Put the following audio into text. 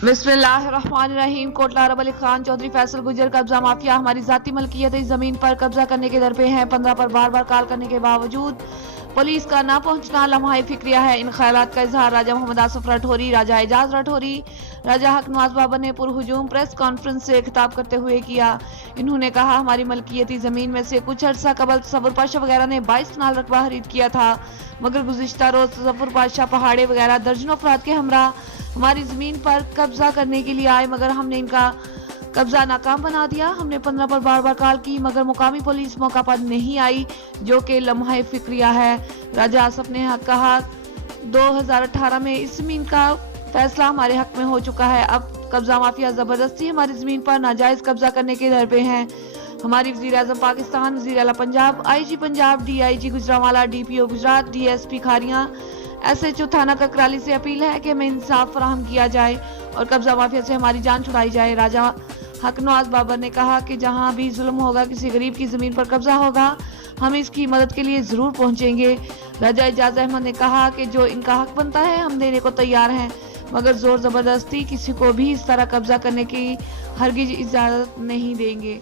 बिस्मिल्लाहिर्रहमानिर्रहीम। कोटला अरब अली खान चौधरी फैसल गुजर कब्जा माफिया हमारी जाती मलकियत इस जमीन पर कब्जा करने के दर पे हैं। 15 पर बार बार कॉल करने के बावजूद पुलिस का ना पहुंचना लम्हा फिक्रिया है। इन ख्यालात का इजहार राजा मोहम्मद आसिफ राठौरी, राजा एजाज राठौरी, राजा हक नवाज बाबर ने पुरहुजूम प्रेस कॉन्फ्रेंस से खिताब करते हुए किया। इन्होंने कहा, हमारी मलकियती जमीन में से कुछ अरसा कबल तसव्वुर पाशा वगैरह ने 22 कनाल रकबा खरीद किया था, मगर गुज़िश्ता रोज तसव्वुर पाशा पहाड़े वगैरह दर्जनों अफराद के हमरा हमारी जमीन पर कब्जा करने के लिए आए, मगर हमने इनका कब्जा नाकाम बना दिया। हमने 15 पर बार बार कॉल की, मगर मुकामी पुलिस मौका पर नहीं आई, जो कि लम्हा फिक्रिया है। राजा आसिफ ने कहा, 2018 में इस जमीन का फैसला हमारे हक में हो चुका है। अब कब्जा माफिया जबरदस्ती हमारी जमीन पर नाजायज कब्जा करने के दर पे हैं। हमारी वज़ीर आज़म पाकिस्तान, वज़ीर आला Punjab, IG Punjab, DIG Gujranwala, DPO Gujarat, DSP Khariyan, SHO थाना ककराली से अपील है कि हमें इंसाफ फराहम किया जाए और कब्जा माफिया से हमारी जान छुड़ाई जाए। राजा हक नवाज बाबर ने कहा कि जहां भी जुल्म होगा, किसी गरीब की जमीन पर कब्जा होगा, हम इसकी मदद के लिए जरूर पहुंचेंगे। राजा एजाज अहमद ने कहा कि जो इनका हक बनता है हम देने को तैयार हैं, मगर जोर जबरदस्ती किसी को भी इस तरह कब्जा करने की हरगिज इजाजत नहीं देंगे।